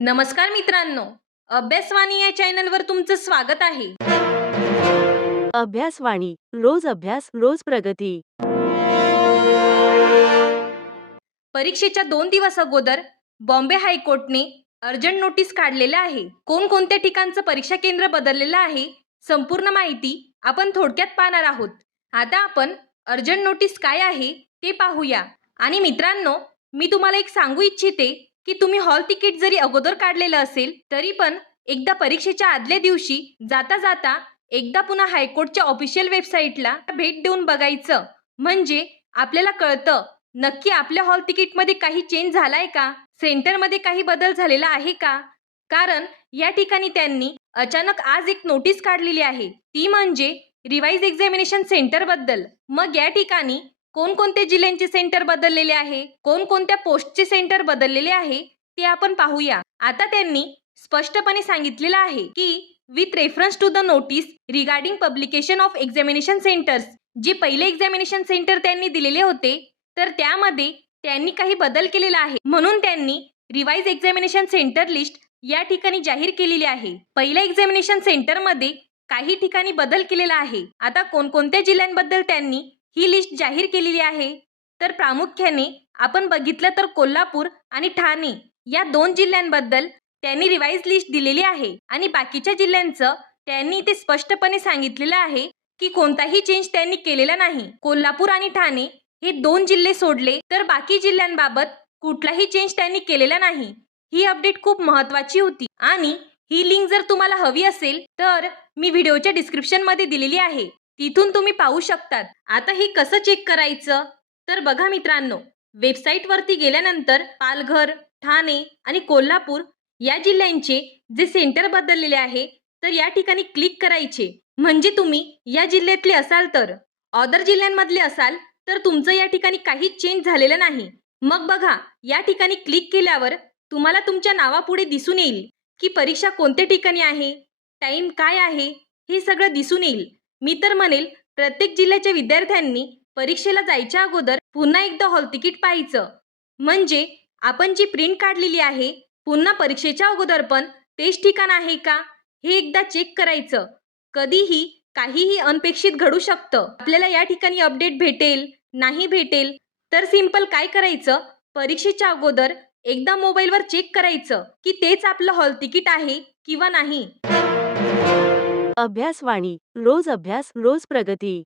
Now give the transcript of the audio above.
नमस्कार मित्रांनो, अभ्यासवाणी या चॅनलवर तुमचं स्वागत आहे. अभ्यासवाणी रोज अभ्यास रोज प्रगती. परीक्षेच्या 2 दिवस अगोदर बॉम्बे हायकोर्टने अर्जंट नोटीस काढलेलं आहे. कोणकोणत्या ठिकाणचं परीक्षा केंद्र बदललेलं आहे, संपूर्ण माहिती आपण थोडक्यात पाहणार आहोत. आता आपण अर्जंट नोटीस काय आहे ते पाहूया. आणि मित्रांनो, मी तुम्हाला एक सांगू इच्छिते की तुम्ही हॉल तिकीट जरी अगोदर काढलेलं असेल तरी पण एकदा परीक्षेच्या आदल्या दिवशी जाता जाता एकदा पुन्हा हायकोर्टच्या ऑफिशियल वेबसाईटला भेट देऊन बघायचं. म्हणजे आपल्याला कळतं नक्की आपल्या हॉल तिकीटमध्ये काही चेंज झालाय का, सेंटरमध्ये काही बदल झालेला आहे का. कारण या ठिकाणी त्यांनी अचानक आज एक नोटीस काढलेली आहे, ती म्हणजे रिवाइज एक्झामिनेशन सेंटर बद्दल. मग या ठिकाणी कोणकोणत्या जिल्ह्यांचे सेंटर बदललेले आहे, कोणकोणत्या पोस्टचे सेंटर बदललेले आहे ते आपण पाहूया. आता त्यांनी स्पष्टपणे सांगितलेलं आहे की with reference to the notice regarding publication of examination centres, जे पहिले एक्झामिनेशन सेंटर त्यांनी दिलेले होते तर त्यामध्ये त्यांनी काही बदल केलेला आहे, म्हणून त्यांनी रिवाइज एक्झामिनेशन सेंटर लिस्ट या ठिकाणी जाहीर केलेली आहे. पहिल्या एक्झामिनेशन सेंटरमध्ये काही ठिकाणी बदल केलेला आहे. आता कोणकोणत्या जिल्ह्यांबद्दल त्यांनी ही लिस्ट जाहीर केलेली आहे, तर प्रामुख्याने आपण बघितलं तर कोल्हापूर आणि ठाणे या 2 जिल्ह्यांबद्दल त्यांनी रिवाइज लिस्ट दिलेली आहे. आणि बाकीच्या जिल्ह्यांचं त्यांनी इथे स्पष्टपणे सांगितलेलं आहे की कोणताही चेंज त्यांनी केलेला नाही. कोल्हापूर आणि ठाणे हे 2 जिल्हे सोडले तर बाकी जिल्ह्यांबाबत कुठलाही चेंज त्यांनी केलेला नाही. ही अपडेट खूप महत्त्वाची होती आणि ही लिंक जर तुम्हाला हवी असेल तर मी व्हिडिओच्या डिस्क्रिप्शनमध्ये दिलेली आहे, तिथून तुम्ही पाहू शकतात. आता हे कसं चेक करायचं, तर बघा मित्रांनो, वेबसाईटवरती गेल्यानंतर पालघर, ठाणे आणि कोल्हापूर या जिल्ह्यांचे जे सेंटर बदललेले आहे तर या ठिकाणी क्लिक करायचे. म्हणजे तुम्ही या जिल्ह्यातले असाल तर. अदर जिल्ह्यांमधले असाल तर तुमचं या ठिकाणी काहीच चेंज झालेलं नाही. मग बघा, या ठिकाणी क्लिक केल्यावर तुम्हाला तुमच्या नावापुढे दिसून येईल की परीक्षा कोणत्या ठिकाणी आहे, टाइम काय आहे, हे सगळं दिसून येईल. मी तर म्हणेल प्रत्येक जिल्ह्याच्या विद्यार्थ्यांनी परीक्षेला जायच्या अगोदर पुन्हा एकदा हॉल तिकीट पाहायचं. म्हणजे आपण जी प्रिंट काढलेली आहे पुन्हा परीक्षेच्या अगोदर पण तेच ठिकाण आहे का हे एकदा चेक करायचं. कधीही काहीही अनपेक्षित घडू शकतं. आपल्याला या ठिकाणी अपडेट भेटेल, नाही भेटेल, तर सिंपल काय करायचं, परीक्षेच्या अगोदर एकदा मोबाईलवर चेक करायचं की तेच आपलं हॉल तिकीट आहे किंवा नाही. अभ्यासवाणी रोज अभ्यास रोज प्रगती.